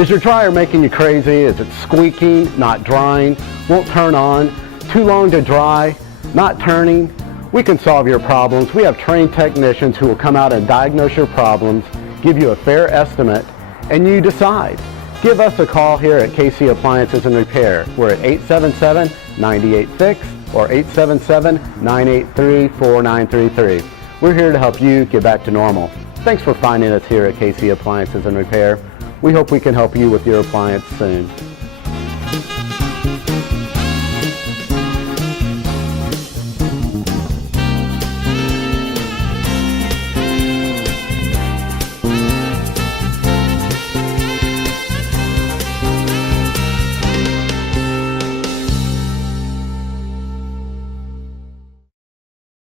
Is your dryer making you crazy? Is it squeaking, not drying, won't turn on, too long to dry, not turning? We can solve your problems. We have trained technicians who will come out and diagnose your problems, give you a fair estimate, and you decide. Give us a call here at KC Appliances and Repair. We're at 877-98-FIX or 877-983-4933. We're here to help you get back to normal. Thanks for finding us here at KC Appliances and Repair. We hope we can help you with your appliance soon.